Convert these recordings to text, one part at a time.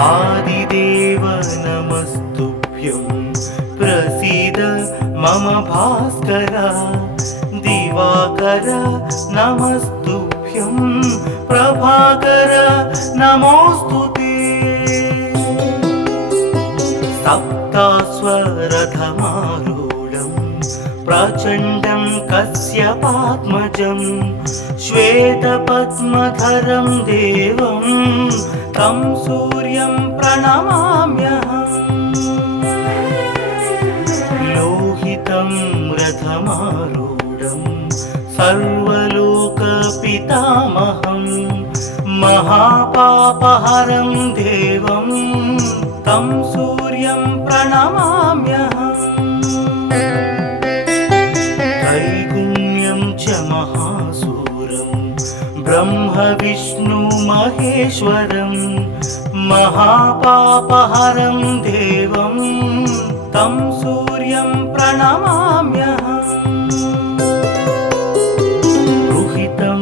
आदिदेव नमस्तुभ्यं प्रसीद मम भास्कर दिवाकर नमस्तुभ्यं प्रभाकर नमोस्तुते सप्तास्वरथमारूढं प्रचण्डं कश्यपात्मजं श्वेतपद्मधरं देवं तं सूर्यं प्रणमाम्यहम् लोहितं रथमारूढं सर्वलोकपितामहं महापापहरं देवं तं सूर्यं प्रणमाम्यहम् त्रैगुण्यं च महासूरं ब्रह्म विष्णु महेश्वरं महापापहरं देवं तं सूर्यं प्रणमाम्यहम् रुहितं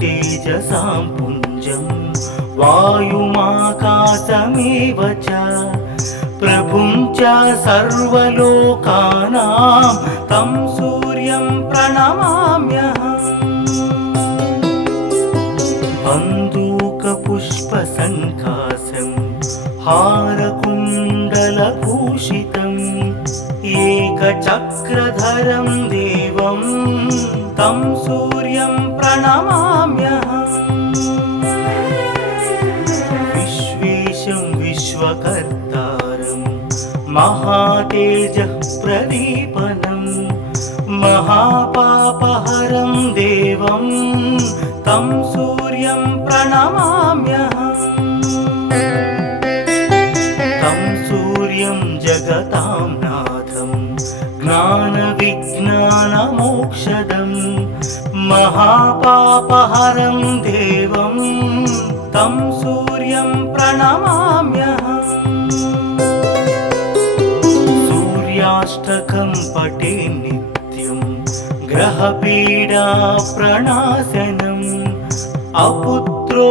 तेजसां पुञ्जं वायुमाकाशमेव च प्रभुं च सर्वलोकानां तं सूर्यं प्रणमाम्यहम् बन्दूकपुष्पसङ्काशं हारकुण्डलभूषितम् एकचक्रधरं देवं तं सूर्यं प्रणमाम्यहम् विश्वेशं विश्वकर्तारं महातेजः प्रदीपनं महापापहरं देवं तं सूर्यं प्रणमाम्यहम् तं सूर्यं जगतां नाथं ज्ञानविज्ञानमोक्षदं महापापहरं देवं तं सूर्यं प्रणमाम्यहम् सूर्याष्टकं पठे नित्यं ग्रहपीडाप्रणाशनम् अपुत्रो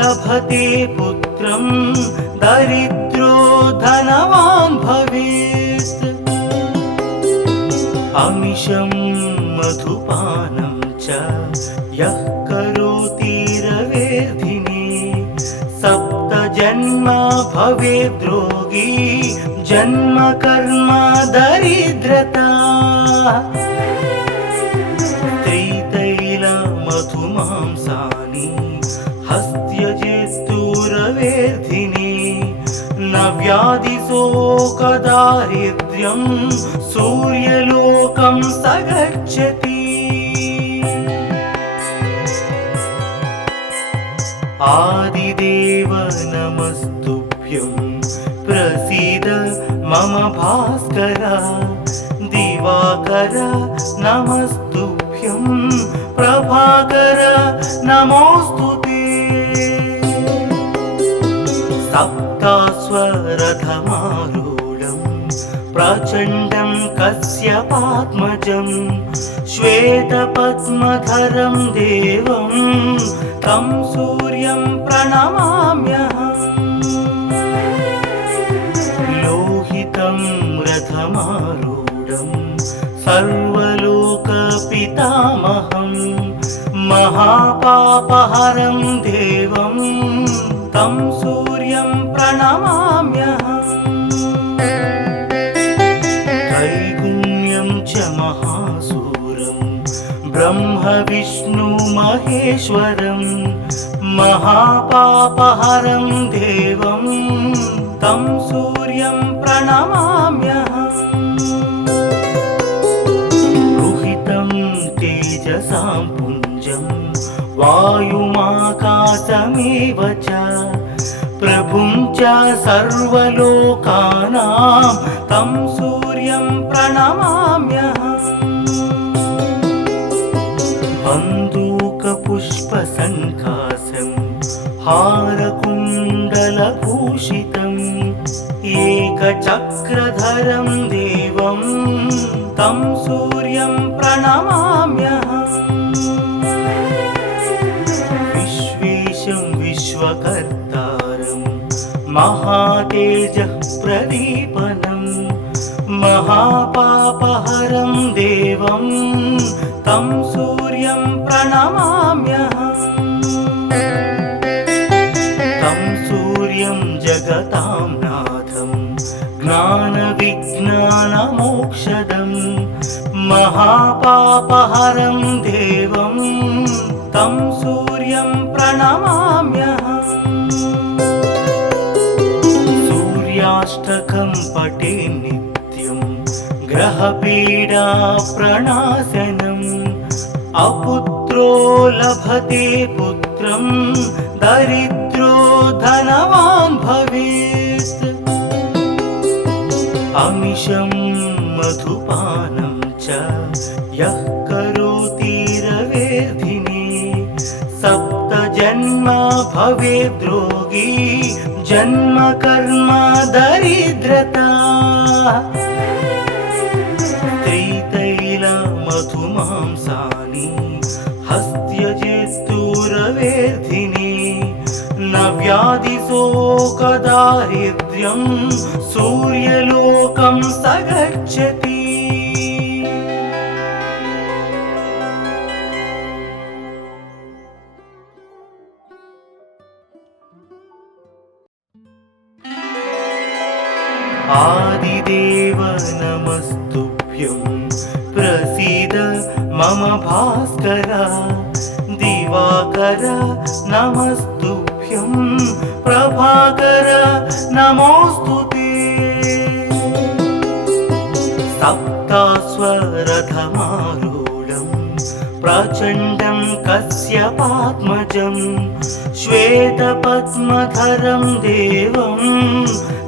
लभते पुत्रं दरिद्रो धनवान् भवेत् अमिषं मधुपानं च यः करोति रवेर्धिने सप्तजन्म भवेद्रोगी जन्म कर्म दरिद्रता त्रितैलमधुमांसानि हस्त्यजेस्तुरवेर्धिने न व्याधिशोकदारिद्र्यं सूर्यलोकं स गच्छति आदिदेव नमस्तुभ्यं प्रसीद मम भास्कर दिवाकर नमस्तुभ्यं प्रभाकर नमोस्तुते सप्तास्वरथमारूढं प्रचण्डं कश्यपात्मजं श्वेतपद्मधरं देवं तं सूर्यं प्रणमाम्यहम् लोहितं रथमारूढं सर्वलोकपितामहं महापापहरं देवं तं सूर्यं प्रणमाम्यहम् त्रैगुण्यं च महासूरं ब्रह्म विष्णु महेश्वरं महापापहरं देवं तं सूर्यं प्रणमाम्यहम् रुहितं तेजसां पुञ्जं वायुमाकाशमेव च प्रभुं च सर्वलोकानां तं सूर्यं प्रणमाम्यहम् बन्दूकपुष्पसङ्काशं हारकुण्डलभूषितम् एकचक्रधरं देवं तं सूर्यं प्रणमाम्यहम् विश्वेशं विश्वकर्तारं महातेजः प्रदीपनं महापापहरं देवं तं सूर्यं प्रणमाम्यहम् तं सूर्यं जगतां नाथं ज्ञानविज्ञानमोक्षदं महापापहरं देवं तं सूर्यं प्रणमाम्यहम् सूर्याष्टकं पठे नित्यं ग्रहपीडा प्रणाशनम् अपुत्रो लभते पुत्रं दरिद्रो धनवान् भवेत् अमिषं मधुपानं च यः करोति रवेर्धिने सप्तजन्म भवेद्रोगी जन्म कर्म दरिद्रता त्रितैलमधुमांसानि हस्त्यजेस्तुरवेर्धिने न व्याधिशोकदारिद्र्यं सूर्यलोकं स गच्छति आदिदेव नमस्तुभ्यं प्रसीद मम भास्कर दिवाकर नमस्तुभ्यं प्रभाकर नमोस्तुते सप्तास्वरथमारूढं प्रचण्डं कश्यपात्मजं श्वेतपद्मधरं देवं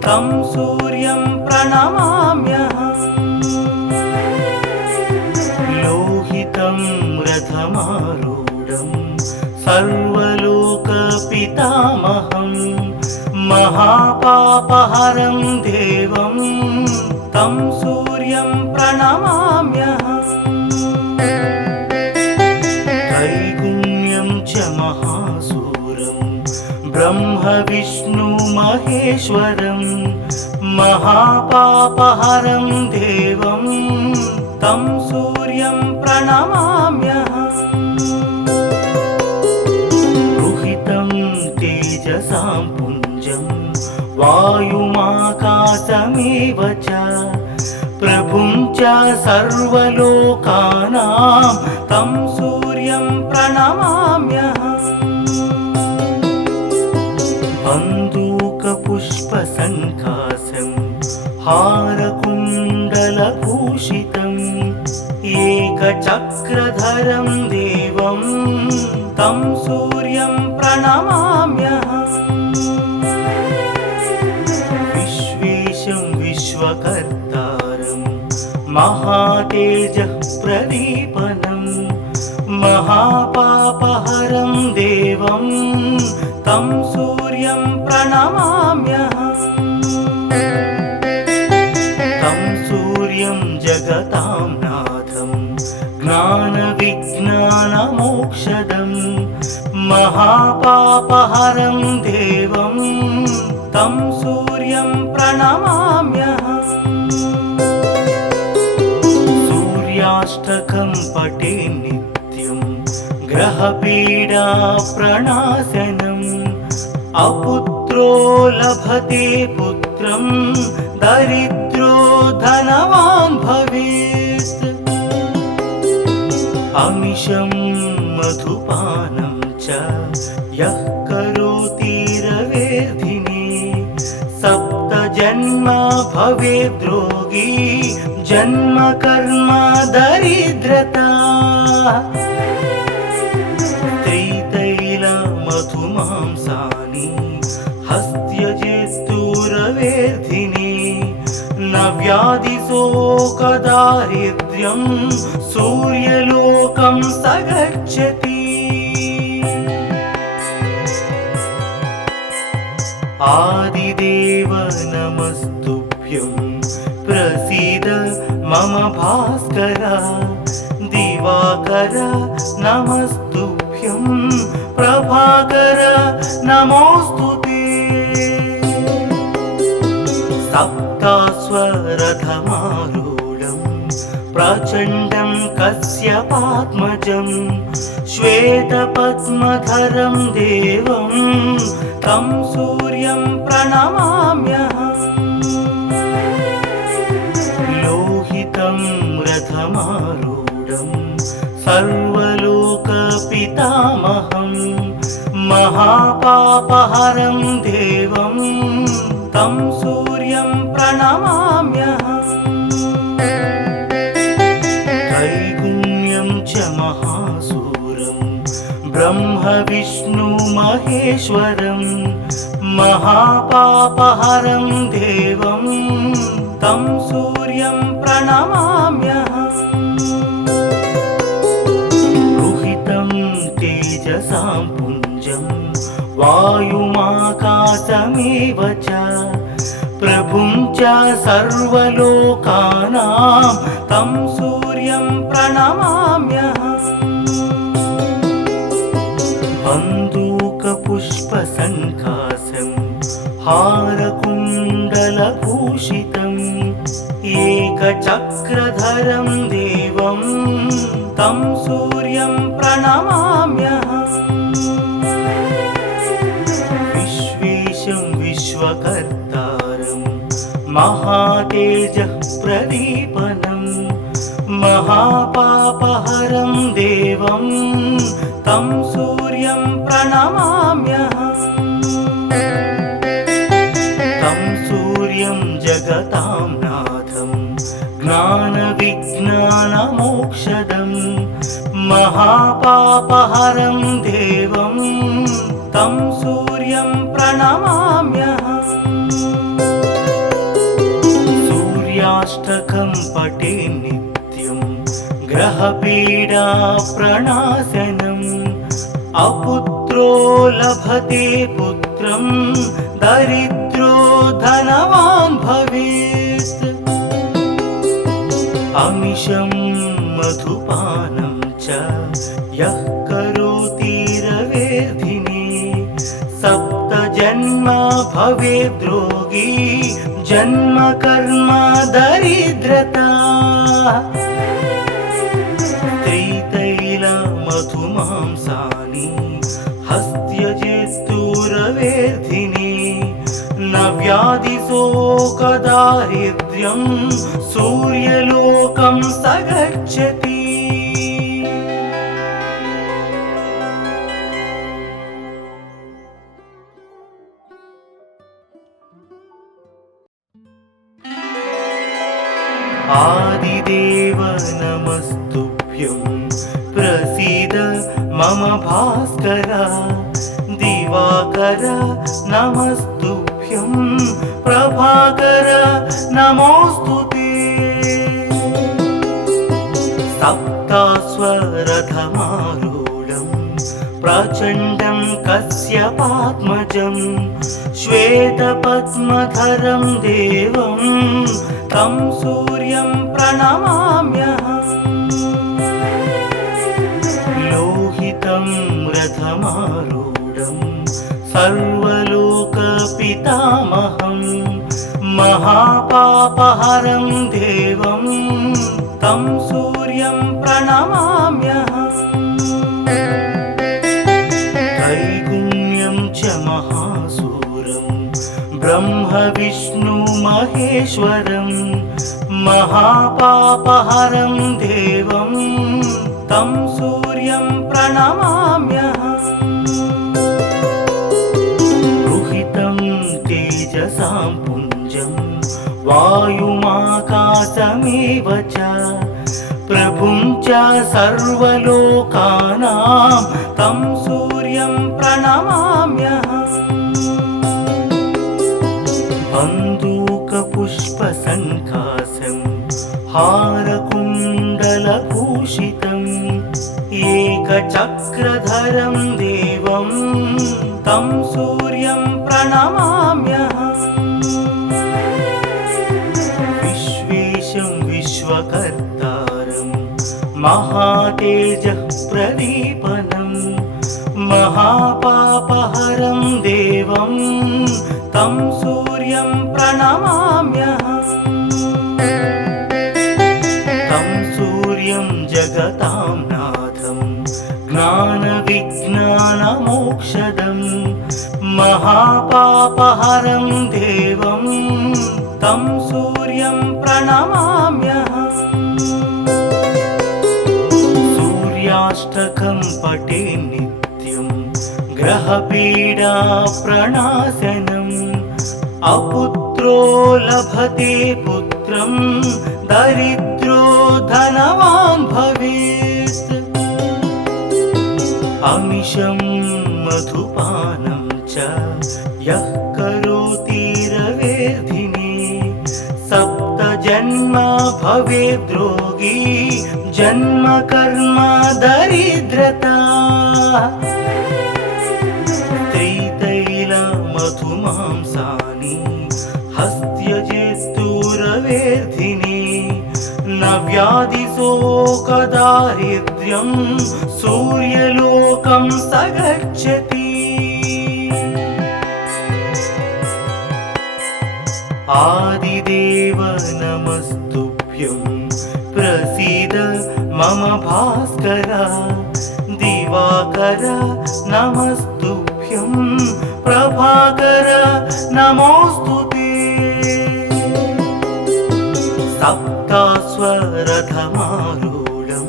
तं सूर्यं प्रणमाम्यहम् लोहितं रथमारूढं सर्वलोकपितामहं महापापहरं देवं तं सूर्यं प्रणमाम्यहम् त्रैगुण्यं च महासूरं ब्रह्म विष्णु महेश्वरं महापापहरं देवं तं सूर्यं प्रणमाम्यहम् रुहितं तेजसां पुञ्जं वायुमाकाशमेव च प्रभुं च सर्वलोकानां तं सूर्यं प्रणमाम्यहम् बन्दूकपुष्पसङ्काशं हारकुण्डलभूषितम् एकचक्रधरं देवं तं सूर्यं प्रणमाम्यहम् विश्वेशं विश्वकर्तारं महातेजः प्रदीपनं महापापहरं देवं तं सूर्यं प्रणमाम्यहम् तं सूर्यं जगतां नाथं ज्ञानविज्ञानमोक्षदं महापापहरं देवं तं सूर्यं प्रणमाम्यहम् सूर्याष्टकं पठे नित्यं ग्रहपीडा प्रणाशनम् अपुत्रो लभते पुत्रं दरिद्रो धनवान् भवेत् अमिषं मधुपानं च यः करोति रवेर्धिने सप्तजन्म भवेद्रोगी जन्म कर्म दरिद्रता त्रितैलमधुमांसानि हस्त्यजेस्तुरवेर्धिने न व्याधिशोकदारिद्र्यं सूर्यलोकं स गच्छति आदिदेव नमस्तुभ्यं प्रसीद मम भास्कर दिवाकर नमस्तुभ्यं प्रभाकर नमोस्तुते सप्तास्वरथमारूढं प्रचण्डं कश्यपात्मजं श्वेतपद्मधरं देवं तं सूर्यं प्रणमाम्यहम् लोहितं रथमारूढं सर्वलोकपितामहं महापापहरं देवं तं सूर्यं प्रणमाम्यहम् त्रैगुण्यं च महासूरं ब्रह्म विष्णु महेश्वरं महापापहरं देवं तं सूर्यं प्रणमाम्यहम् रुहितं तेजसां पुञ्जं वायुमाकाशमेव च प्रभुं च सर्वलोकानां तं सूर्यं प्रणमाम्यहम् बन्दूकपुष्पसङ्काशं हारकुण्डलभूषितम् एकचक्रधरं देवं तं सूर्यं प्रणमाम्यहम् विश्वेशं विश्वकर्तारं महातेजः प्रदीपनं महापापहरं देवं तं सूर्यं प्रणमाम्यहम् तं सूर्यं जगतां नाथं ज्ञानविज्ञानमोक्षदं महापापहरं देवं तं सूर्यं प्रणमाम्यहम् सूर्याष्टकं पठे नित्यं ग्रहपीडा प्रणाशनम् अपुत्रो लभते पुत्रं दरिद्रो धनवान् भवेत् अमिषं मधुपानं च यः करोति रवेर्धिने सप्तजन्म भवेद्रोगी जन्म कर्म दरिद्रता त्रितैलमधुमांसानि हस्त्यजेस्तुरवेर्धिने न व्याधिशोकदारिद्र्यं सूर्यलोकं स गच्छति आदिदेव नमस्तुभ्यं प्रसीद मम भास्कर दिवाकर नमस्तुभ्यं प्रभाकर नमोस्तुते सप्तास्वरथमारूढं प्रचण्डं कश्यपात्मजं श्वेतपद्मधरं देवं तं सूर्यं प्रणमाम्यहम् लोहितं रथमारूढं सर्वलोकपितामहं महापापहरं देवं तं सूर्यं प्रणमाम्यहम् त्रैगुण्यं च महासूरं ब्रह्म विष्णु महेश्वरं महापापहरं देवं तं सूर्यं प्रणमाम्यहम् रुहितं तेजसां पुञ्जं वायुमाकाशमेव च प्रभुं च सर्वलोकानां तं सूर्यं प्रणमाम्यहम् बन्दूकपुष्पसङ्काशं हारकुण्डलभूषितम् एकचक्रधरं देवं तं सूर्यं प्रणमाम्यहम् विश्वेशं विश्वकर्तारं महातेजः प्रदीपनं महापापहरं देवं तं सूर्यं प्रणमाम्यहम् तं सूर्यं जगतां नाथं ज्ञानविज्ञानमोक्षदं महापापहरं देवं तं सूर्यं प्रणमाम्यहम् सूर्याष्टकं पठे नित्यं ग्रहपीडा प्रणाशनम् अपुत्रो लभते पुत्रं दरिद्रो धनवान् भवेत् अमिषं मधुपानं च यः करोति रवेर्धिने सप्तजन्म भवेद्रोगी जन्म कर्म दरिद्रता मधुमांसानि हस्त्यजेस्तुरवेर्धिने न व्याधिशोकदारिद्र्यं सूर्यलोकं स गच्छति आदिदेव नमस्तुभ्यं प्रसीद मम भास्कर दिवाकर नमस्तुभ्यं प्रभाकर नमोस्तुते सप्तास्वरथमारूढं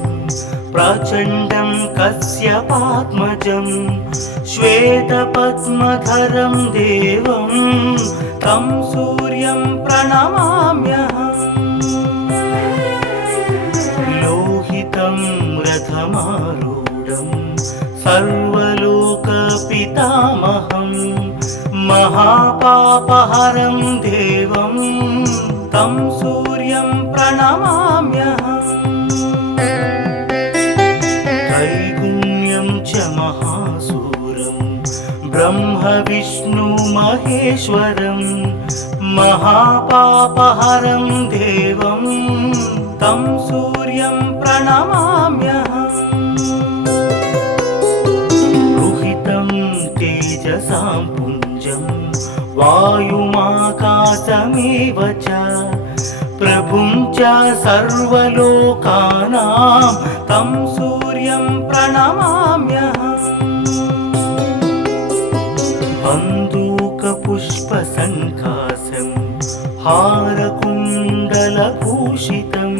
प्रचण्डं कश्यपात्मजं श्वेतपद्मधरं देवं तं सूर्यं प्रणमाम्यहम् लोहितं रथमारूढं सर्वलोकपितामहं महापापहरं देवं तं सूर्यं प्रणमाम्यहम् त्रैगुण्यं च महासूरं ब्रह्म विष्णु महेश्वरं महापापहरं देवं तं सूर्यं प्रणमाम्यहम् तेजसां पुञ्जं वायुमाकाशमेव च प्रभुं च सर्वलोकानां तं सूर्यं प्रणमाम्यहम् बन्दूकपुष्पसङ्काशं हारकुण्डलभूषितम्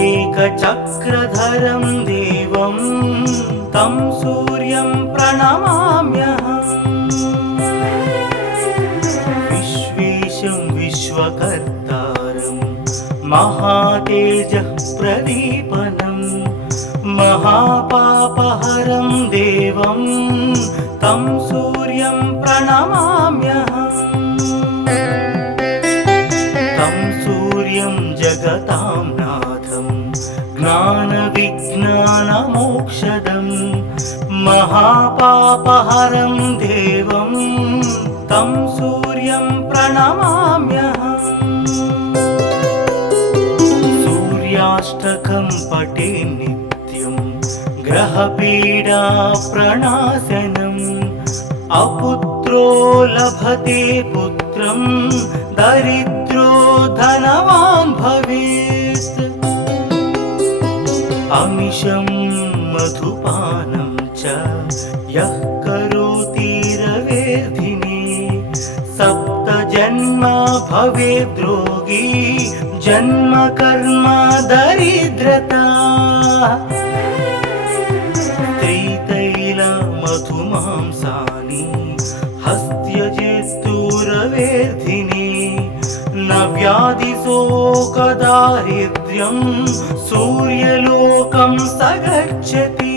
एकचक्रधरं देवं तं सूर्यं प्रणमाम्यहम् विश्वेशं विश्वकर्तारं महातेजः प्रदीपनं महापापहरं देवं तं सूर्यं प्रणमाम्यहम् तं सूर्यं जगतां नाथं ज्ञानविज्ञानमोक्षदं महापापहरं देवं तं सूर्यं प्रणमाम्यहम् सूर्याष्टकं पठे नित्यं ग्रहपीडा प्रणाशनम् अपुत्रो लभते पुत्रं दरिद्रो धनवान् भवेत् अमिषं मधुपानं च यः करोति रवेर्धिने सप्तजन्म भवेद्रोगी जन्म कर्म दरिद्रता मधुमांसानि हस्त्यजेस्तुरवेर्धिने न व्याधिशोकदारिद्र्यं सूर्यलोकं स गच्छति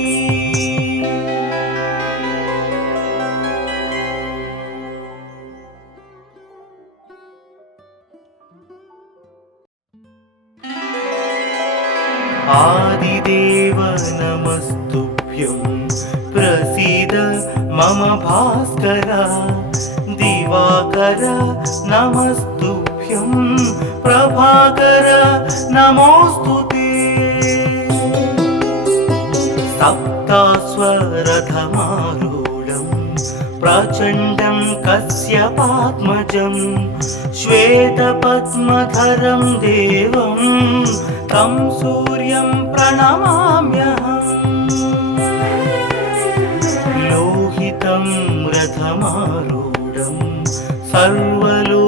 आदिदेव नमस्तुभ्यं प्रसीद मम भास्कर दिवाकर नमस्तुभ्यं प्रभाकर नमोस्तुते सप्तास्वरथमारूढं प्रचण्डं कश्यपात्मजं श्वेतपद्मधरं देवं तं सूर्यं प्रणमाम्यहम्। लोहितं रथमारूढं सर्वलोकपितामहं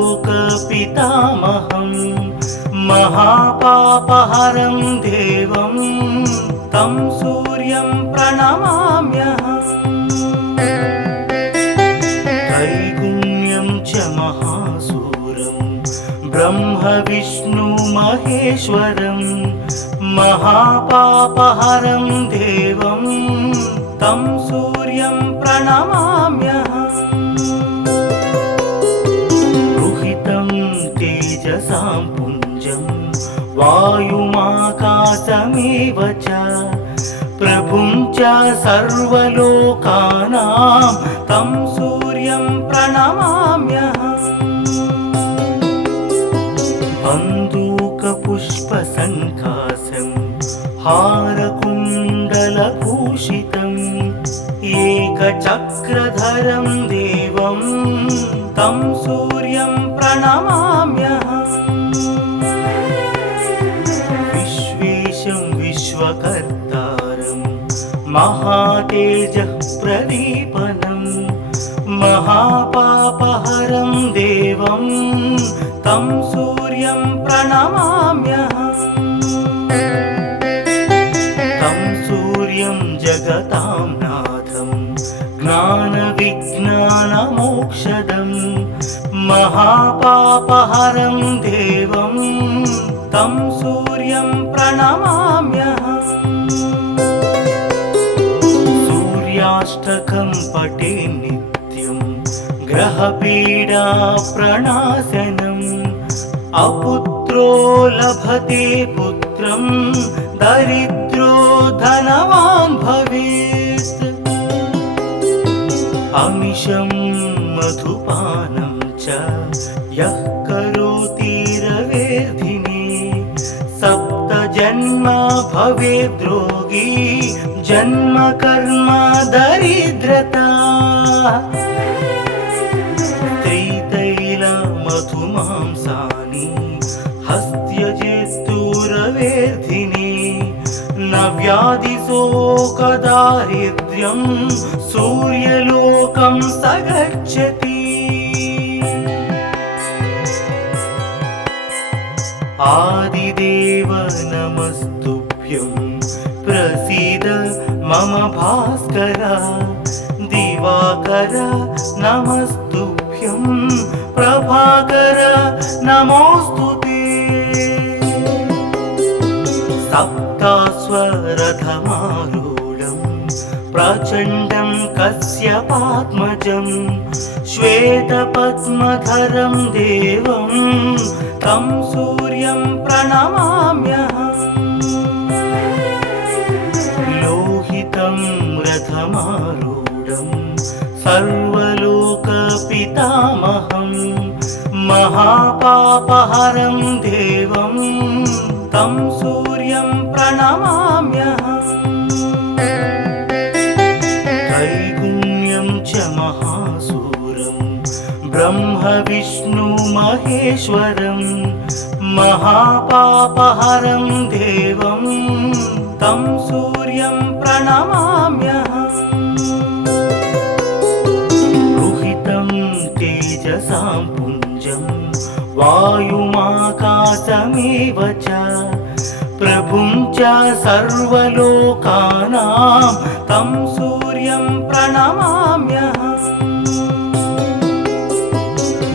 महापापहरं देवं तं सूर्यं प्रणमाम्यहम्। त्रैगुण्यं च महासूरं ब्रह्मविष्णुमहेश्वरं महापापहरं देवं तं सूर्यं प्रणमाम्यहम्। रुहितं तेजसां पुञ्जं वायुमाकाशमेव च प्रभुं च सर्वलोकानां तं सूर्यं प्रणमाम्यहम्। बन्दूकपुष्पसङ्कासं हारकुण्डलभूषितम् एकचक्रधरं देवं तं सूर्यं प्रणमाम्यहम्। विश्वेशं विश्वकर्तारं महातेजः प्रदीपनं महापापहरं देवं तं सूर्यं प्रणमाम्यहम्। तं सूर्यं जगतां नाथं ज्ञानविज्ञानमोक्षदं महापापहरं देवं तं सूर्यं प्रणमाम्यहम्। सूर्याष्टकं पठे नित्यं ग्रहपीडा प्रणाशनम् अपुत्रो लभते पुत्रं दरिद्रो धनवान् भवेत्। अमिषं मधुपानं च यः करोति रवेर्धिने सप्तजन्म भवेद्रोगी जन्म कर्म दरिद्रता। त्रितैलमधुमांसानि हस्त्यजेस्तुरवेर्धिने न व्याधिशोकदारिद्र्यं सूर्यलोकं स गच्छति। आदिदेव नमस्तुभ्यं प्रसीद मम भास्कर। दिवाकर नमस्तुभ्यं प्रभाकर नमोऽस्तुते। सप्ताश्वरथमारूढं प्रचण्डं कश्यपात्मजं श्वेतपद्मधरं देवं तं सूर्यं प्रणमाम्यहम्। लोहितं रथमारूढं सर्वलोकपितामहं महापापहरं देवं तं सूर्यं प्रणमाम्यहम्। त्रैगुण्यं च महासूरं ब्रह्मविष्णुमहेश्वरं महापापहरं देवं तं सूर्यं प्रणमाम्यहम्। रुहितं तेजसां पुञ्जं वायुमाकाशमेव च प्रभुं च सर्वलोकानां तं सूर्यं प्रणमाम्यहम्।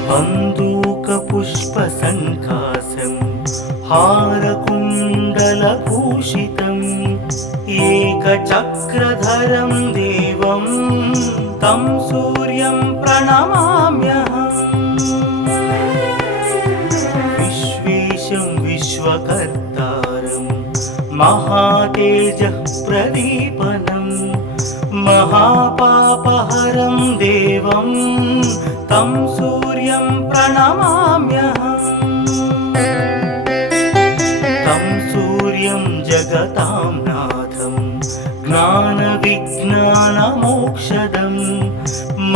बन्दूकपुष्पसङ्कासं हारकुण्डलभूषितम् एकचक्रधरं देवं तं सूर्यं प्रणमाम्यहम्। विश्वेशं विश्वकर्तारं महातेजः प्रदीपनं महापापहरं देवं तं सूर्यं प्रणमाम्यहम्। तं सूर्यं जगतां नाथं ज्ञानविज्ञानमोक्षदं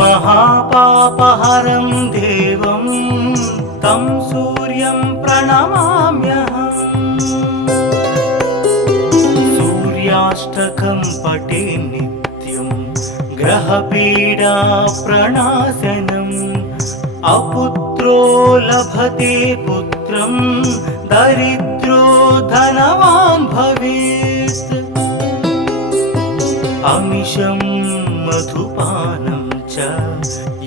महापापहरं देवं तं सूर्यं प्रणमाम्यहम् सूर्याष्टकं पठे नित्यं ग्रहपीडा प्रणाशनम् अपुत्रो लभते पुत्रं दरिद्रो धनवान् भवेत् अमिषं मधुपानं च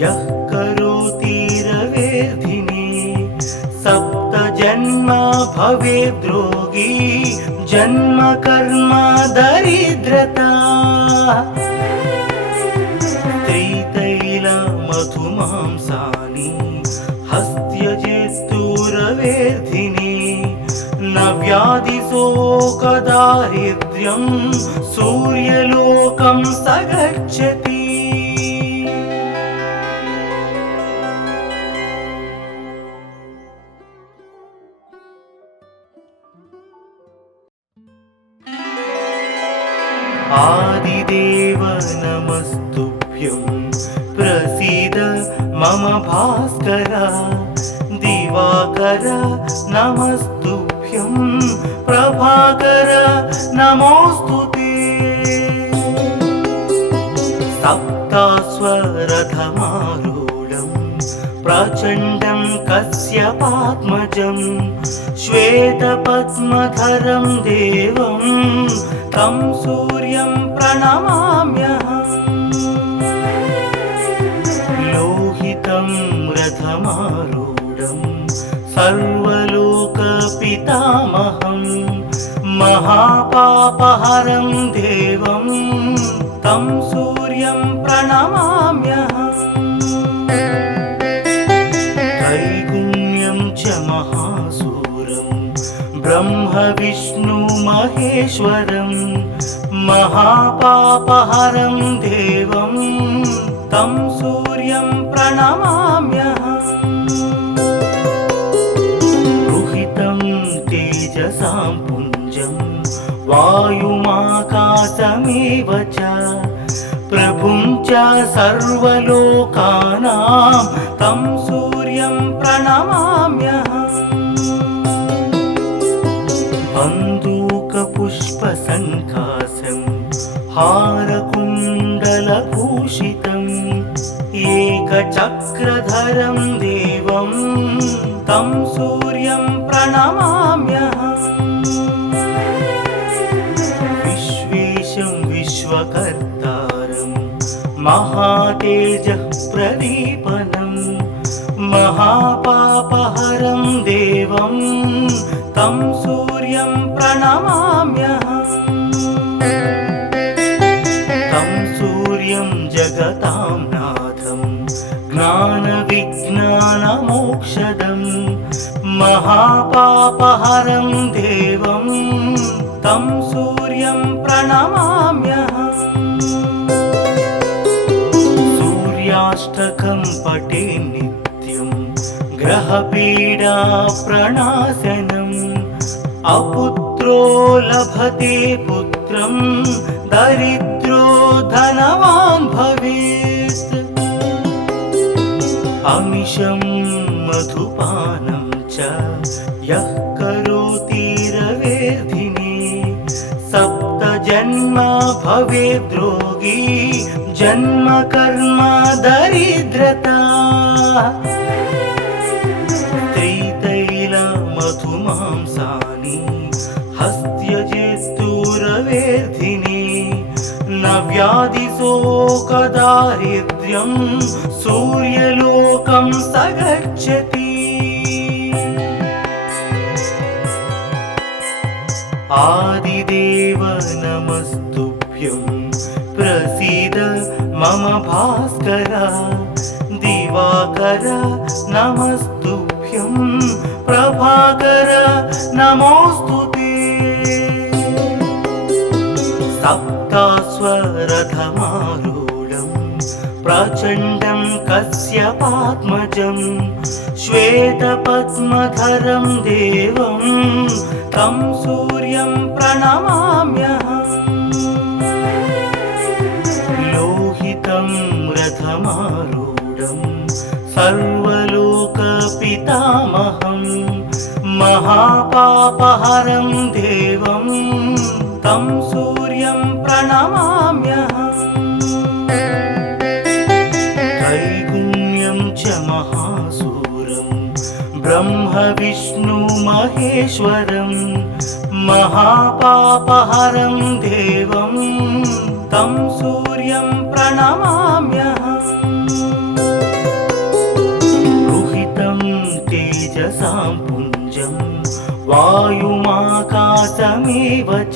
यः करोति रवेर्धिने सप्तजन्म भवेद्रोगी जन्म कर्म दरिद्रता स्त्रीतैलमधुमांसानि हस्त्यजेस्तुरवेर्धिने न व्याधिशोकदारिद्र्यं सूर्यलोकं स गच्छति आदिदेव नमस्तुभ्यं प्रसीद मम भास्कर दिवाकर नमस्तुभ्यं प्रभाकर नमोऽस्तुते सप्तास्वरथमारूढं प्रचण्डं कश्यपात्मजं श्वेतपद्मधरं देवं तं सूर्यं प्रणमाम्यहम् लोहितं रथमारूढं सर्वलोकपितामहं महापापहरं देवं तं सूर्यं प्रणमाम्यहम् त्रैगुण्यं च महासूरं ब्रह्म विष्णु महेश्वरं महापापहरं देवं तं सूर्यं प्रणमाम्यहम् रुहितं तेजसां पुञ्जं वायुमाकाशमेव च प्रभुं च सर्वलोकानां तं सूर्यं प्रणमाम्यहम् बन्दूकपुष्पसङ्कासं हारकुण्डलभूषितम् एकचक्रधरं देवं तं सूर्यं प्रणमाम्यहम् विश्वेशं विश्वकर्तारं महातेजः प्रदीपनं महापापहरं देवं तं सूर्यं प्रणमाम्यहम् तं सूर्यं जगतां नाथं ज्ञानविज्ञानमोक्षदं महापापहरं देवं तं सूर्यं प्रणमाम्यहम् सूर्याष्टकं पठे नित्यं ग्रहपीडा प्रणाशनम् अपुत्रो लभते पुत्रं दरिद्रो धनवान् भवेत् अमिषं मधुपानं च यः करोति रवेर्धिने सप्तजन्म भवेद्रोगी जन्म कर्म दरिद्रता स्त्रीतैलमधुमांसानि हस्त्यजेस्तुरवेर्धिने न व्याधिशोकदारिद्र्यं सूर्यलोकं स गच्छति आदिदेव नमस्तुभ्यं प्रसीद मम भास्कर दिवाकर नमस्तुभ्यं प्रभाकर नमोऽस्तुते सप्तास्वरथमारूढं प्रचण्डं कश्यपात्मजं श्वेतपद्मधरं देवं तं सूर्यं प्रणमाम्यहम् लोहितं रथमारूढं महापापहारं सर्वलोकपितामहं महापापहारं देवं तं सूर्यं प्रणमाम्यहम् त्रैगुण्यं च महासूरं ब्रह्म विष्णु महेश्वरं महापापहारं देवं तं सूर्यं प्रणमाम्यहम् रुहितं तेजसां पुञ्जं वायुमाकाशमेव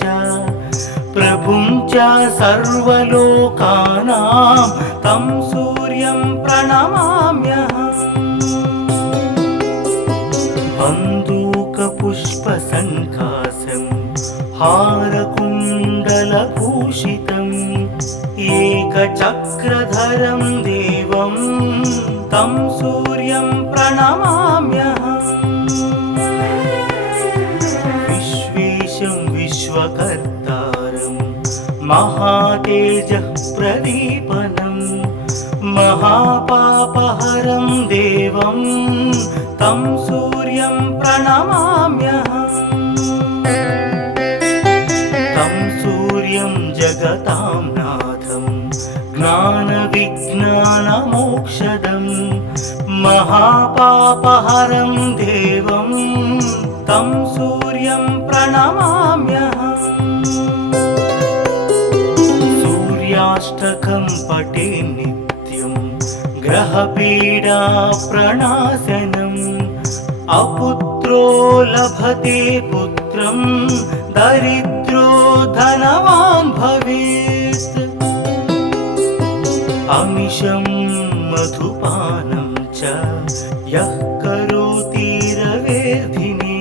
च प्रभुं च सर्वलोकानां तं सूर्यं प्रणमाम्यहम् बन्दूकपुष्पसङ्कासं हारकुण्डलभूषितम् एकचक्रधरं देवं तं सूर्यं प्रणमाम्यहम् विश्वेशं विश्वकर्तारं महातेजः प्रदीपनं महापापहरं देवं तं सूर्यं प्रणमाम्यहम् तं सूर्यं जगतां नाथं ज्ञानविज्ञानमोक्षदं महापापहरं देवं तं सूर्यं प्रणमाम्यहम् सूर्याष्टकं पठे नित्यं ग्रहपीडा प्रणाशनम् अपुत्रो लभते पुत्रं दरिद्रो धनवान् भवेत् अमिषं मधुपानं च यः करोति रवेर्धिने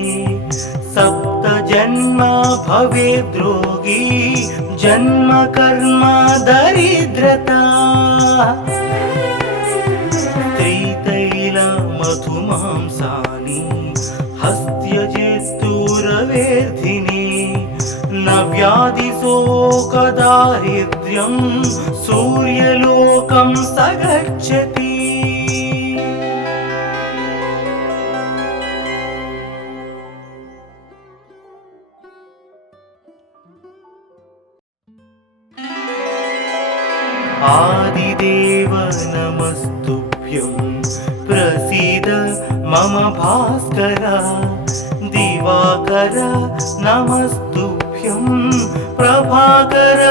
सप्तजन्म भवेद्रोगी जन्म कर्म दरिद्रता त्रितैलमधुमांसानि हस्त्यजेस्तुरवेर्धिने न व्याधिशोकदारिद्र्यं सूर्यलोकं स गच्छति आदिदेव नमस्तुभ्यं प्रसीद मम भास्कर दिवाकर नमस्तुभ्यं प्रभाकर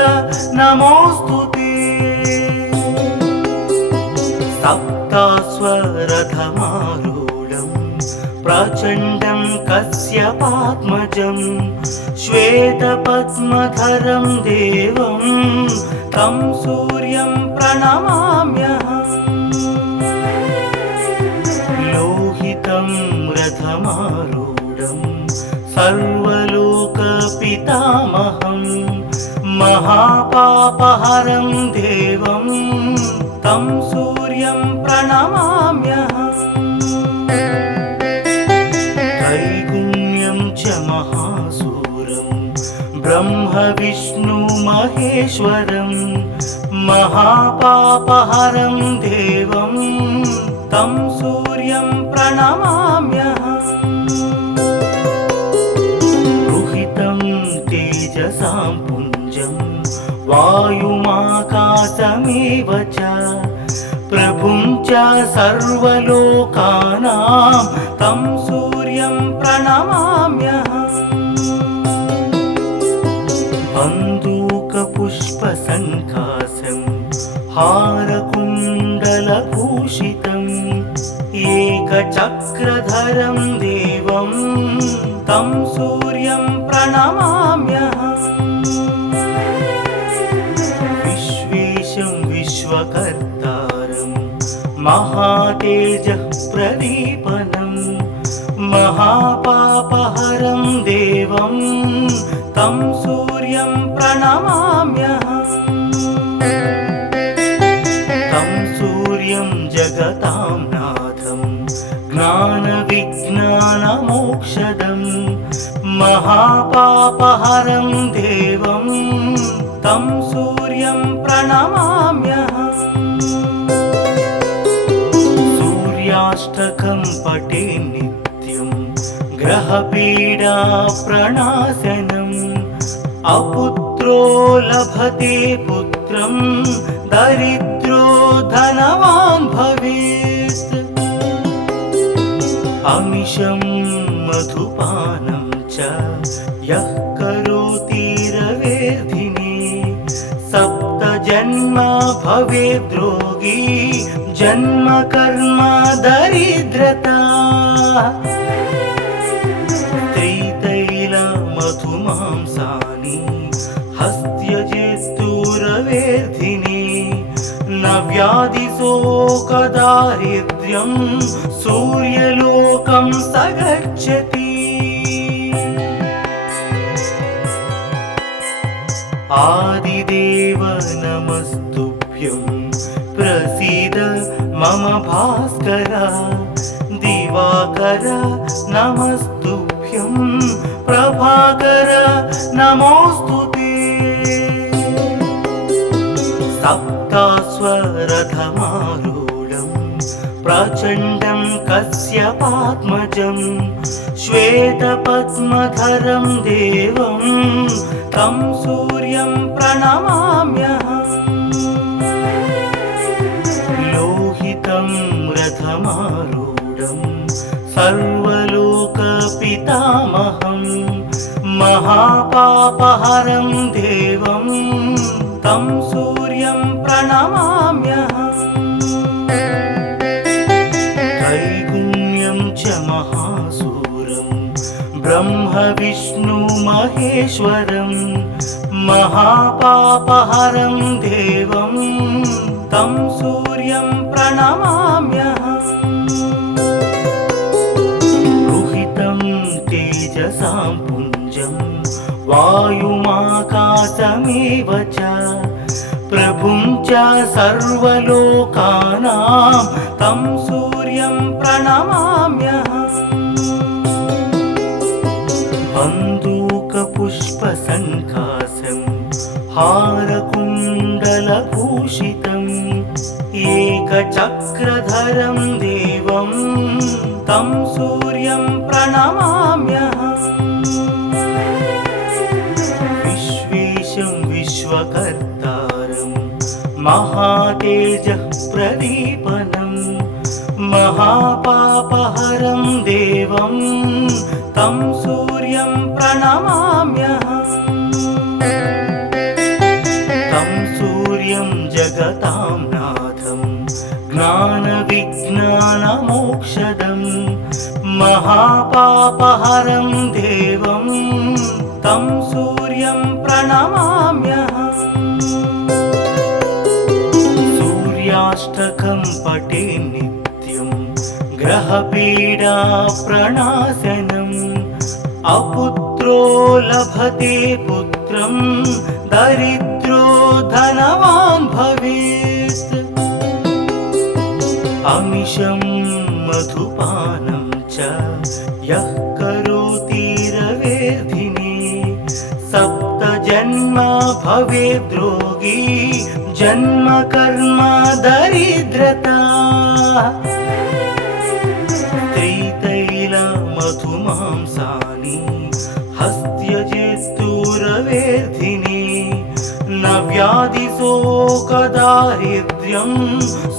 नमोस्तुते सप्तास्वरथमारूढं प्रचण्डं कश्यपात्मजं श्वेतपद्मधरं देवं तं सूर्यं प्रणमाम्यहम् लोहितं रथमारूढं सर्वलोकपितामहं महापापहरं देवं तं सूर्यं प्रणमाम्यहम् त्रैगुण्यं च महासूरं ब्रह्म विष्णु महेश्वरं महापापहरं देवं तं सूर्यं प्रणमाम्यहम् रुहितं तेजसां पुञ्जं वायुमाकाशमेव च प्रभुं च सर्वलोकानां तं सूर्यं प्रणमाम्यहम् बन्दूकपुष्पसङ्कासं हारकुण्डलभूषितम् एकचक्रधरं देवं तं सूर्यं प्रणमाम्यहम् विश्वेशं विश्वकर्तारं महातेजः प्रदीपनं महापापहरं देवं तं सूर्यं प्रणमाम्यहम् तं सूर्यं जगतां नाथं ज्ञानविज्ञानमोक्षदं महापापहरं देवं तं सूर्यं प्रणमाम्यहम् सूर्याष्टकं पठे नित्यं ग्रहपीडा प्रणाशनम् अपुत्रो लभते पुत्रं दरिद्रो धनवान् भवेत् अमिषं मधुपानं च यः करोति रवेर्धिने सप्तजन्म भवेद्रोगी जन्म कर्म दरिद्रता मधुमांसानि हस्त्यजेस्तुरवेर्धिने न व्याधिशोकदारिद्र्यं सूर्यलोकं स गच्छति आदिदेव नमस्तुभ्यं प्रसीद मम भास्कर दिवाकर नमस्तुभ्यं प्रभाकर नमोस्तुते सप्तास्वरथमारूढं प्रचण्डं कश्यपात्मजं श्वेतपद्मधरं देवं तं सूर्यं प्रणमाम्यहम् लोहितं रथमारूढं सर्वलोकपितामहं महापापहरं देवं तं सूर्यं प्रणमाम्यहम् त्रैगुण्यं च महासूरं ब्रह्मविष्णुमहेश्वरं महापापहरं देवं तं सूर्यं प्रणमाम्यहम् तेजसां पुञ्जं वायुमाकाशमेव च प्रभुं च सर्वलोकानां तं सूर्यं प्रणमाम्यहम् बन्दूकपुष्पसङ्काशं हारकुण्डलभूषितम् एकचक्रधरं देवं तं सूर्यं प्रणमाम्यहम् विश्वेशं विश्वकर्तारं महातेजः प्रदीपनं महापापहरं देवं तं सूर्यं प्रणमाम्यहम् तं सूर्यं जगतां नाथं ज्ञानविज्ञानमोक्षदं महापापहरं देवं तं सूर्यं प्रणमाम्यहम् सूर्याष्टकं पठे नित्यं ग्रहपीडा प्रणाशनम् अपुत्रो लभते पुत्रं दरिद्रो धनवान् भवेत् अमिषं मधुपानं च यः करोति रवेर्धिने सप्तजन्म भवेद्रोगी जन्म कर्म दरिद्रता मधुमांसानि हस्त्यजेस्तुरवेर्धिने न व्याधिशोकदारिद्र्यं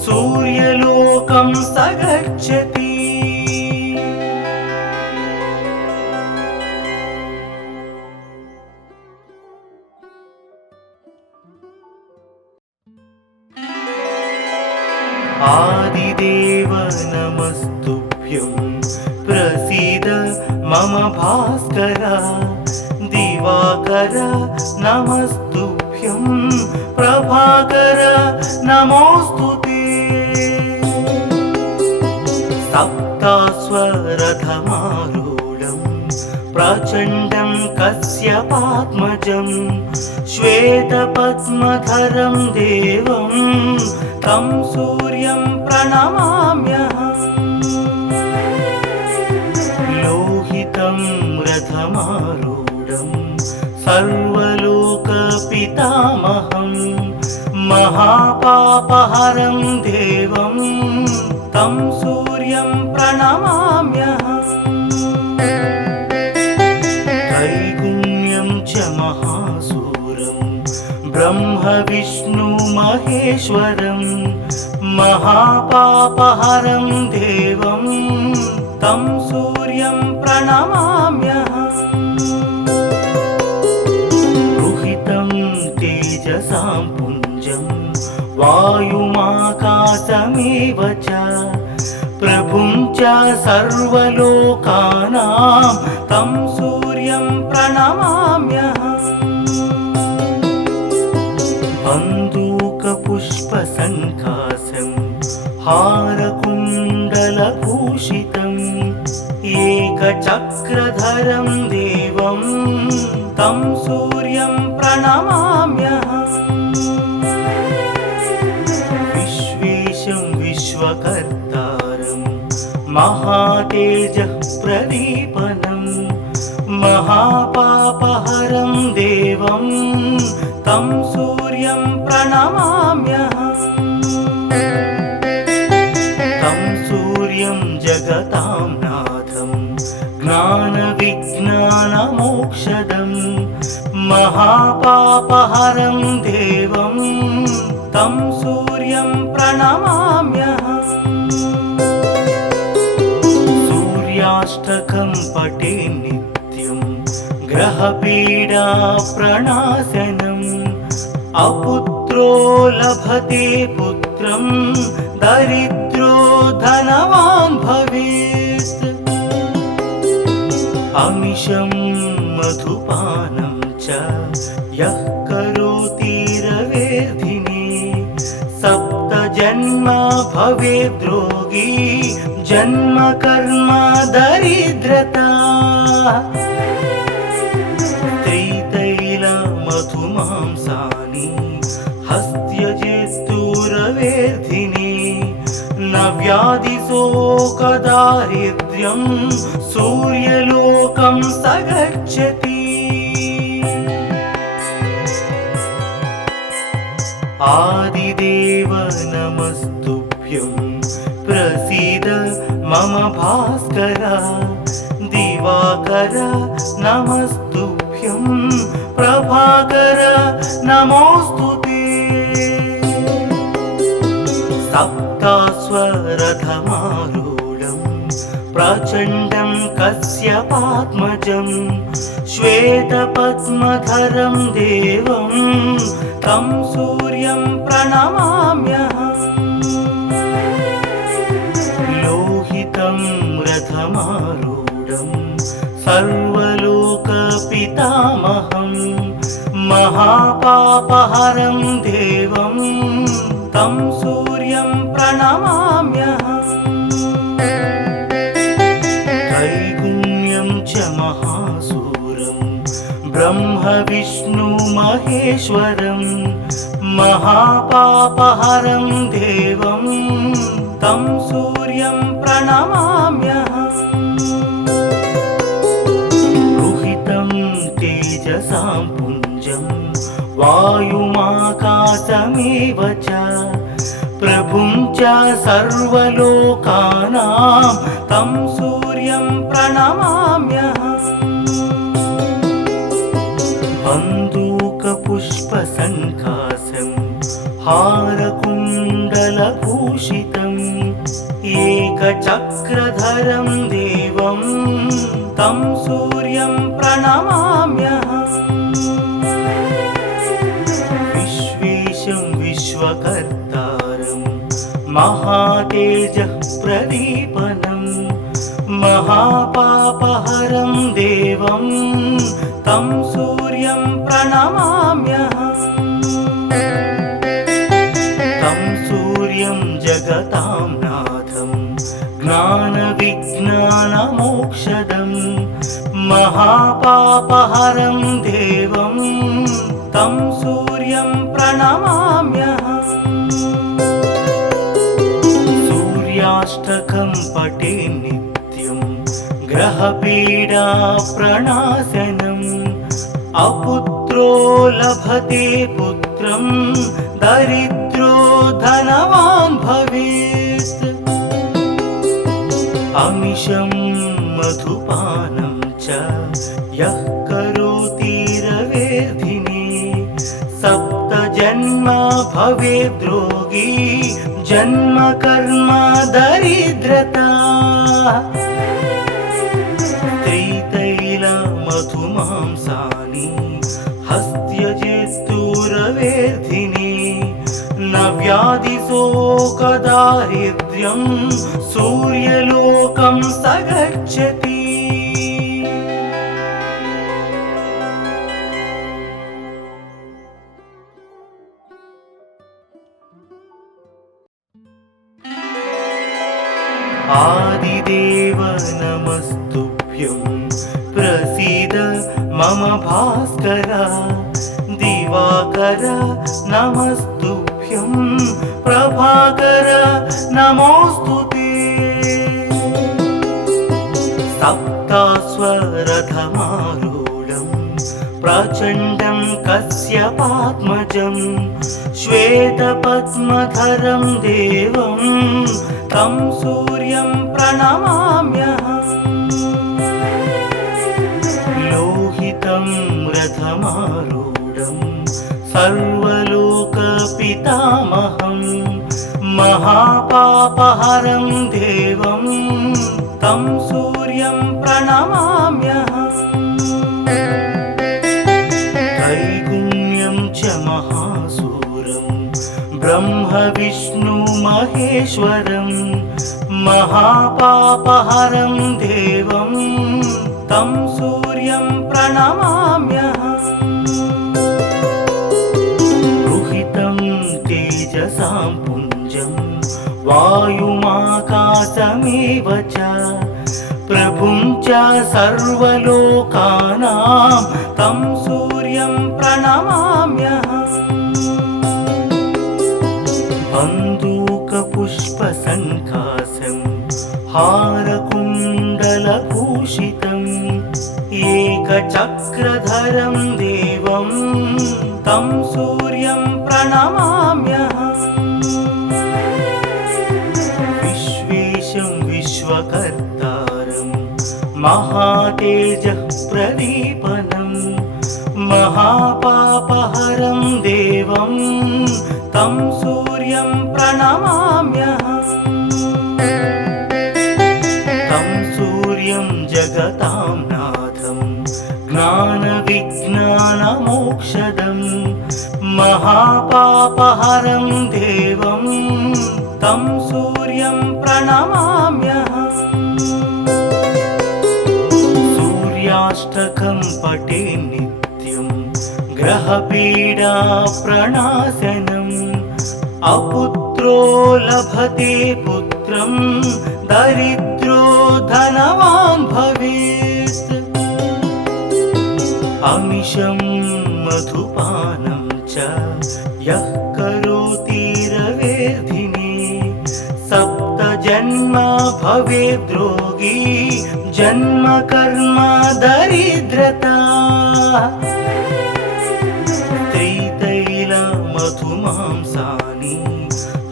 सूर्यलोकं स गच्छति आदिदेव नमस्तुभ्यं प्रसीद मम भास्कर दिवाकर नमस्तुभ्यं प्रभाकर नमोस्तुते सप्तास्वरथमारूढं प्रचण्डं कश्यपात्मजं श्वेतपद्मधरं देवं तं सूर्यं प्रणमाम्यहम् लोहितं रथमारूढं सर्वलोकपितामहं महापापहरं देवं तं सूर्यं प्रणमाम्यहम् त्रैगुण्यं च महासूरं ब्रह्म विष्णु महेश्वरं महापापहरं देवं तं सूर्यं प्रणमाम्यहम् रुहितं तेजसां पुञ्जं वायुमाकाशमेव च प्रभुं च सर्वलोकानां तं सूर्यं प्रणमाम्यहम् बन्दूकपुष्पसङ्कासं हारकुण्डलभूषितम् एकचक्रधरं देवं तं सूर्यं प्रणमाम्यहम् विश्वेशं विश्वकर्तारं महातेजः प्रदीपनं महापापहरं देवं तं सूर्यं प्रणमाम्यहम् तं सूर्यं जगतां नाथं ज्ञानविज्ञानमोक्षदं महापापहरं देवं तं सूर्यं प्रणमाम्यहम् सूर्याष्टकं पठे नित्यं ग्रहपीडा प्रणाशनम् अपुत्रो लभते पुत्रं दरिद्रो धनवान् भवेत् अमिषं मधुपानं च यः करोति रवेर्धिने सप्तजन्म भवेद्रोगी जन्म कर्म दरिद्रता त्रितैलमधुमांसानि हस्त्यजेस्तुरवेर्धिने न व्याधिशोकदारिद्र्यं सूर्यलोकं स गच्छति आदिदेव नमस्तुभ्यं प्रसीद मम भास्कर दिवाकर नमस्तुभ्यं प्रभाकर नमोस्तुते सप्तास्वरथमारूढं प्रचण्डं कश्यपात्मजं श्वेतपद्मधरं देवं तं सूर्यं प्रणमाम्यहम् लोहितं रथमारूढं सर्वलोकपितामहं महापापहरं देवं तं सूर्यं प्रणमाम्यहम् त्रैगुण्यं च महासूरं ब्रह्म विष्णु महेश्वरं महापापहरं देवं तं सूर्यं प्रणमाम्यहम् रुहितं तेजसां पुञ्जं वायुमाकाशमेव च प्रभुं च सर्वलोकानां तं सूर्यं प्रणमाम्यहम् बन्दूकपुष्पसङ्कासं हारकुण्डलभूषितम् एकचक्रधरं देवं तं सूर्यं प्रणमाम्यहम् विश्वेशं विश्वकर्तारं महातेजः प्रदीपनं महापापहरं देवं तं सूर्यं प्रणमाम्यहम् तं सूर्यं जगतां नाथं ज्ञानविज्ञानमोक्षदं महापापहरं देवं तं सूर्यं प्रणमाम्यहम् सूर्याष्टकं पठे नित्यं ग्रहपीडा प्रणाशनम् अपुत्रो लभते पुत्रं दरिद्रो धनवान् भवेत् अमिषं मधुपानं च यः करोति रवेर्धिने सप्तजन्मा भवेद्रोगी जन्म कर्म दरिद्रता त्रितैलमधुमांसानि हस्त्यजेस्तु रवेर्धिने न व्याधिशोकदारिद्र्यं सूर्यलोकं स गच्छति आदिदेव नमस्तुभ्यं प्रसीद मम भास्कर दिवाकर नमस्तुभ्यं प्रभाकर नमोस्तुते सप्तास्वरथमारूढं प्रचण्डं कश्यपात्मजं श्वेतपद्मधरं देवं तं सूर्यं प्रणमाम्यहम् लोहितं रथमारूढं सर्वलोकपितामहं महापापहरं देवं तं सूर्यं प्रणमाम्यहम् त्रैगुण्यं च महासूरं ब्रह्म विष्णु महेश्वरं महापापहरं देवं तं सूर्यं प्रणमाम्यहम् रुहितं तेजसां पुञ्जं वायुमाकाशमेव च प्रभुं च सर्वलोकानां तं सूर्यं प्रणमाम्यहम् बन्दूकपुष्पसङ्कासं हारकुण्डलभूषितम् एकचक्रधरं देवं तं सूर्यं प्रणमाम्यहम् विश्वेशं विश्वकर्तारं महातेजः प्रदीपनं महापापहरं देवं तं सूर्यं प्रणमाम्यहम् तं सूर्यं जगतां नाथं ज्ञानविज्ञानमोक्षदं महापापहरं देवं तं सूर्यं प्रणमाम्यहम् सूर्याष्टकं पठे नित्यं ग्रहपीडा प्रणाशनम् अपुत्रो लभते पुत्रं दरिद्रो धनवान् भवेत् अमिषं मधुपानं च यः करोति रवेर्धिने सप्तजन्मा भवेद्रोगी जन्म कर्म दरिद्रता त्रितैलमधुमांसानि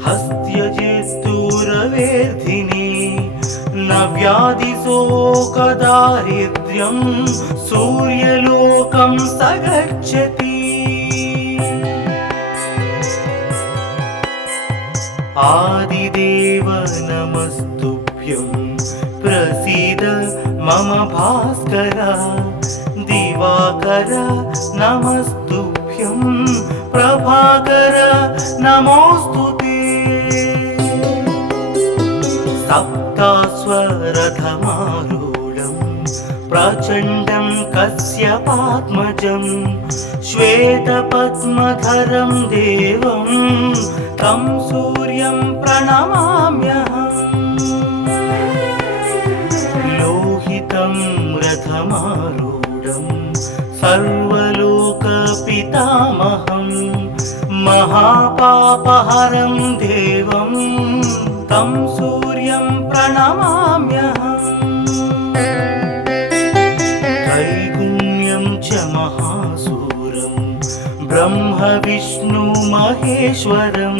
हस्त्यजेस्तु रवेर्धिने न व्याधिशोकदारिद्र्यं सूर्यलोकं स गच्छति आदिदेव नमस्तुभ्यं प्रसीद मम भास्कर दिवाकर नमस्तुभ्यं प्रभाकर नमोस्तुते सप्तास्वरथमारूढं प्रचण्डं कश्यपात्मजं श्वेतपद्मधरं देवं तं सूर्यं प्रणमाम्यहम् लोहितं रथमारूढं सर्वलोकपितामहं महापापहरं देवं तं सूर्यं प्रणमाम्यहम् त्रैगुण्यं च महासूरं ब्रह्म विष्णु महेश्वरं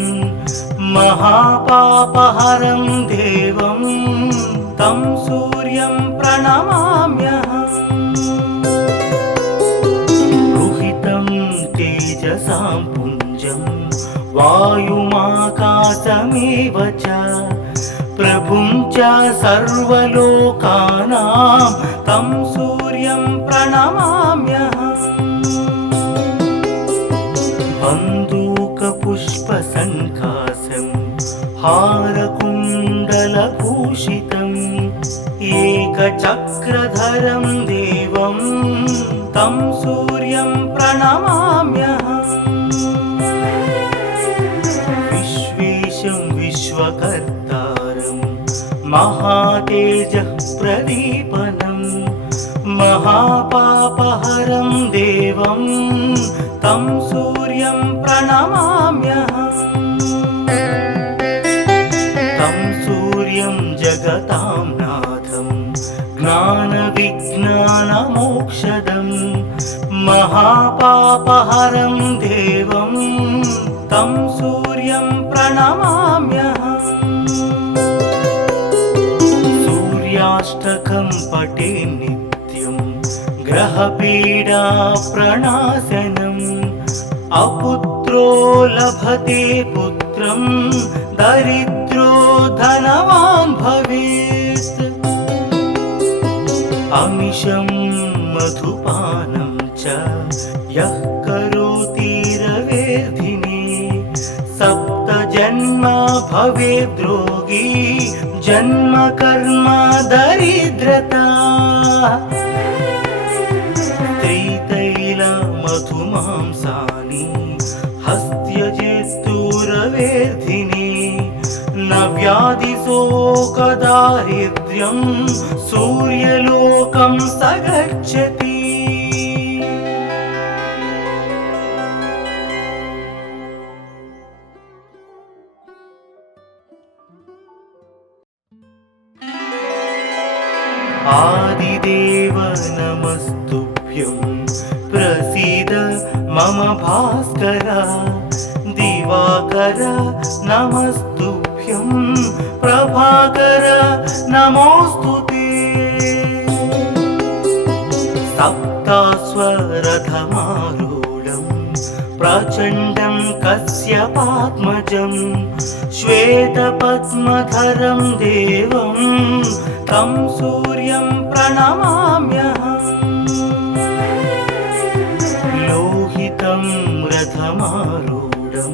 महापापहरं देवं तं सूर्यं प्रणमाम्यहम्। रुहितं तेजसां पुञ्जं वायुमाकाशमेव च प्रभुं च सर्वलोकानां तं सूर्यं प्रणमाम्यहम्। बन्दूकपुष्पसङ्कासं हारकुण्डलभूषितम् एकचक्रधरं देवं तं सूर्यं प्रणमाम्यहम्। विश्वेशं विश्वकर्तारं महातेजः प्रदीपनं महापापहरं देवं तं सूर्यं प्रणमाम्यहम्। तं सूर्यं जगतां नाथं ज्ञानविज्ञानमोक्षदं महापापहरं देवं तं सूर्यं प्रणमाम्यहम्। सूर्याष्टकं पठे नित्यं ग्रहपीडा प्रणाशनम् अपुत्रो लभते पुत्रं दरिद्रो धनवान् भवेत्। अमिषं मधुपानं च यः करोति रवेर्धिने सप्तजन्म भवेद्रोगी जन्म कर्म दरिद्रता। त्रितैलमधुमांसानि हस्त्यजेस्तुरवेर्धिने न व्याधिशोकदारिद्र्यं सूर्यलोकं स गच्छति। आदिदेव नमस्तुभ्यं प्रसीद मम भास्कर दिवाकर नमस्तुभ्यं प्रभाकर नमोस्तुते। सप्तास्वरथमारूढं प्रचण्डं कश्यपात्मजं श्वेतपद्मधरं देवं तं सूर्यं प्रणमाम्यहम्। लोहितं रथमारूढं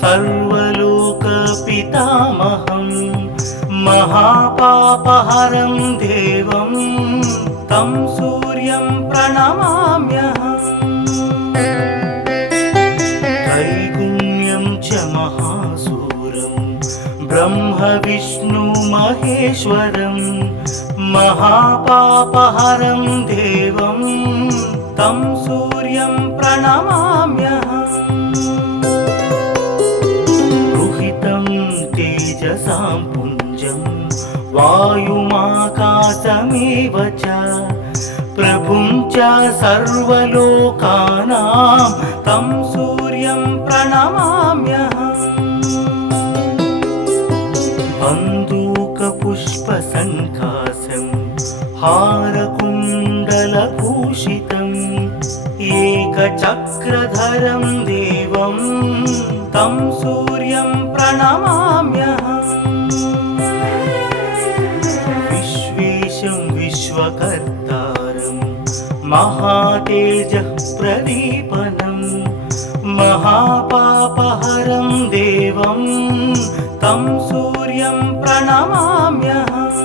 सर्वलोकपितामहं महापापहरं देवं तं सूर्यं प्रणमाम्यहम्। त्रैगुण्यं च महासूरं ब्रह्म महेश्वरं महापापहरं देवं तं सूर्यं प्रणमाम्यहम्। रुहितं तेजसां पुञ्जं वायुमाकाशमेव च प्रभुं च सर्वलोकानां तं सूर्यं प्रणमाम्यहम्। बन्दूकपुष्पसङ्कासं हारकुण्डलभूषितम् एकचक्रधरं देवं तं सूर्यं प्रणमाम्यहम्। विश्वेशं विश्वकर्तारं महातेजः प्रदीपनं महापापहरं देवं तं सूर्यं प्रणमाम्यहम्।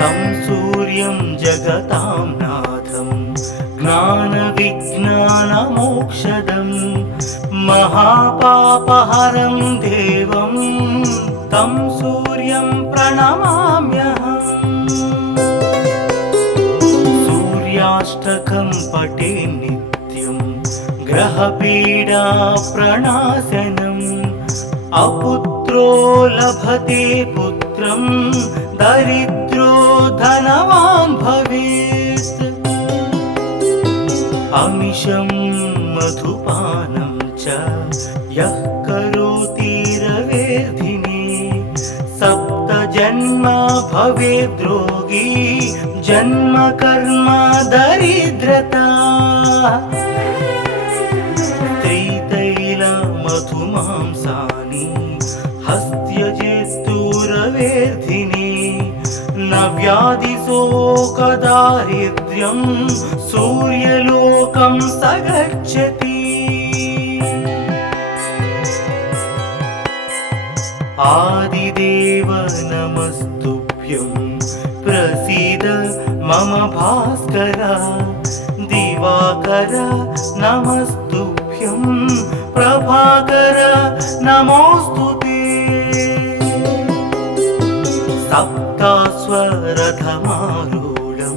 तं सूर्यं जगतां नाथं ज्ञानविज्ञानमोक्षदं महापापहरं देवं तं सूर्यं प्रणमाम्यहम्। सूर्याष्टकं पठे नित्यं ग्रहपीडा प्रणाशनम् अपुत्रो लभते पुत्रं दरिद्रो धनवान् भवेत्। अमिषं मधुपानं च यः करोति रवेर्धिने सप्त जन्म भवेद्रोगी जन्म कर्म दरिद्रता त्रितैल मधुमांसानि हस्त्यजेस्तुरवेर्धिनि न व्याधिशोकदारिद्र्यं सूर्यलोकं स गच्छति आदिदेव नमस्तुभ्यं प्रसीद मम भास्कर दिवाकर नमस्तुभ्यं प्रभाकर नमोस्तुते सप्तास्वरथमारूढं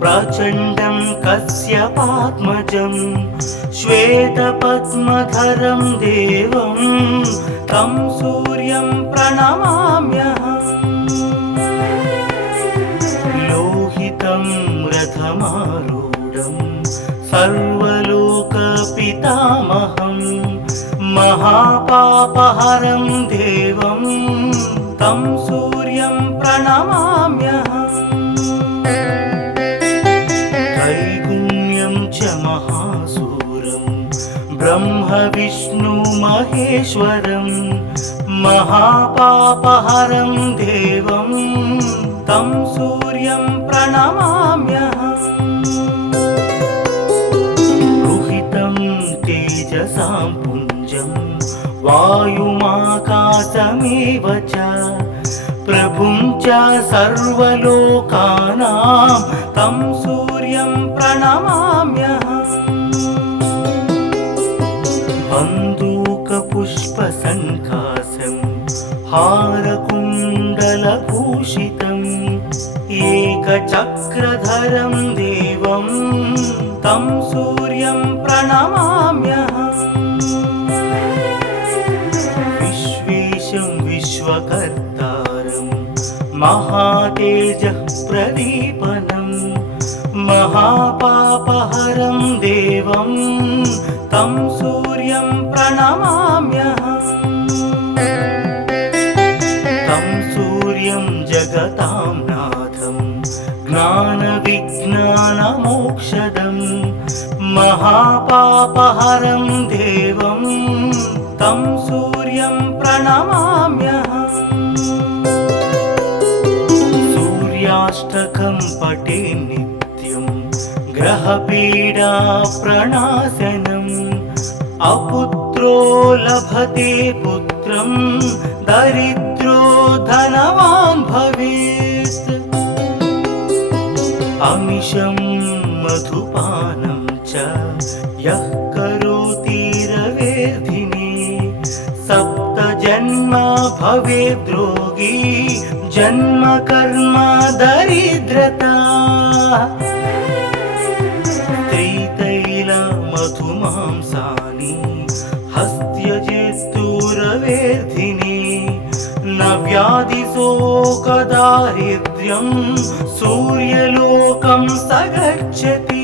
प्रचण्डं कश्यपात्मजं श्वेतपद्मधरं देवं तं सूर्यं प्रणमाम्यहम् लोहितं रथमारूढं सर्वलोकपितामहं महापापहरं देवं तं सूर्यं प्रणमाम्यहम् त्रैगुण्यं च महासूरं ब्रह्म विष्णु महेश्वरं महापापहरं देवं तं सूर्यं प्रणमाम्यहम् रुहितं तेजसां पुञ्जं वायुमाकाशमेव च प्रभुं च सर्वलोकानां तं सूर्यं प्रणमाम्यहम् बन्दूकपुष्पसङ्कासं हारकुण्डलभूषितम् एकचक्रधरं देवं तं सूर्यं प्रणमाम्यहम् विश्वेशं विश्वकर्तारं महातेजः प्रदीपनं महापापहरं देवं तं सूर्यं प्रणमाम्यहम् तं सूर्यं जगतां नाथं ज्ञानविज्ञानमोक्षदं महापापहरं देवं तं सूर्यं प्रणमाम्यहम् सूर्याष्टकं पठे नित्यं ग्रहपीडा प्रणाशनम् अपुत्रो लभते पुत्रं दरिद्रो धनवान् भवेत् अमिषं मधुपानं च यः करोति रवेर्धिने सप्तजन्म भवेद्रोगी जन्म कर्म दरिद्रता त्रितैल मधुमांसानि हस्त्यजेस्तुरवेर्धिनि न व्याधिशोकदारिद्र्यं सूर्यलोकं स गच्छति